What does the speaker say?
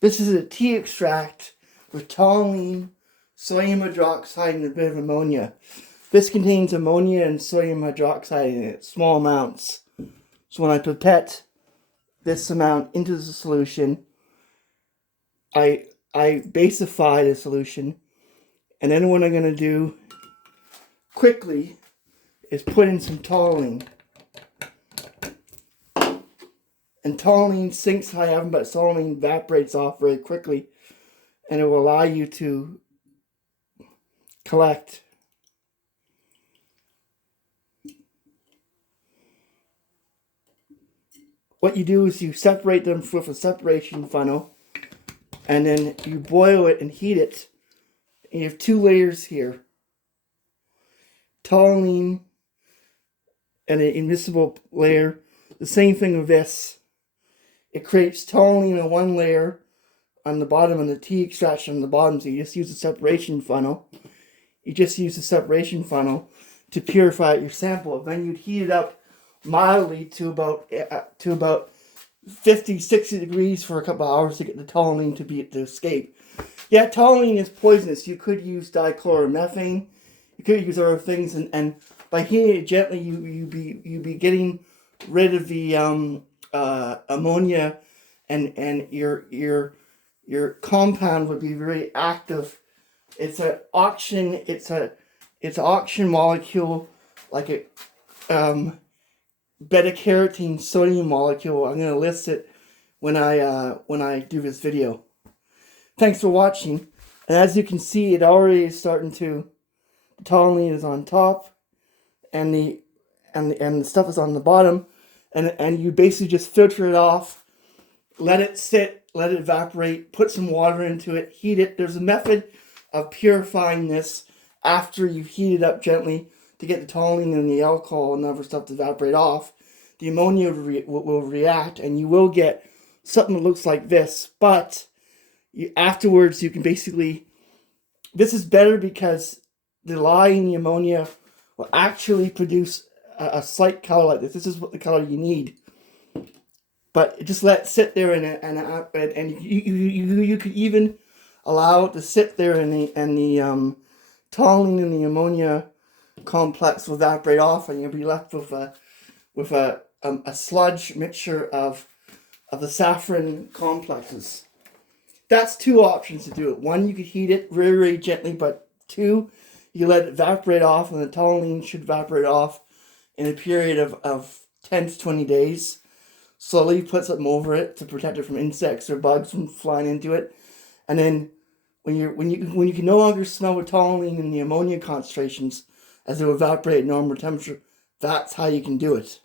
This is a tea extract with toluene, sodium hydroxide, and a bit of ammonia. This contains ammonia and sodium hydroxide in it, small amounts. So when I pipette this amount into the solution, I basify the solution, and then what I'm going to do quickly is put in some toluene. And toluene sinks high oven, but toluene evaporates off very quickly, and it will allow you to collect. What you do is you separate them with a separation funnel, and then you boil it and heat it. And you have two layers here. Toluene and an immiscible layer. The same thing with this. It creates toluene in one layer on the bottom and the tea extraction on the bottom, so you just use a separation funnel. You just use the separation funnel to purify your sample. Then you'd heat it up mildly to about 50, 60 degrees for a couple of hours to get the toluene to escape. Yeah, toluene is poisonous. You could use dichloromethane. You could use other things, and by heating it gently, you'd be getting rid of the ammonia, and your compound would be very active. It's an oxygen. It's an oxygen molecule, like a beta carotene sodium molecule. I'm going to list it when I do this video. Thanks for watching. And as you can see, it already is starting to. The toluene is on top, and the stuff is on the bottom, and you basically just filter it off, let it sit, let it evaporate, put some water into it, heat it. There's a method of purifying this after you've heated up gently to get the toluene and the alcohol and other stuff to evaporate off. The ammonia will react, and you will get something that looks like this. But afterwards, you can basically. This is better because the lye and the ammonia will actually produce a slight color like this. This is what the color you need. But just let it sit there, and you could even allow it to sit there, and the toluene and the ammonia complex will evaporate off, and you'll be left with a sludge mixture of the saffron complexes. That's two options to do it. One, you could heat it very, very gently, but two, you let it evaporate off, and the toluene should evaporate off in a period of 10 to 20 days. Slowly put something over it to protect it from insects or bugs from flying into it. And then when you can no longer smell the toluene and the ammonia concentrations as they evaporate at normal temperature, that's how you can do it.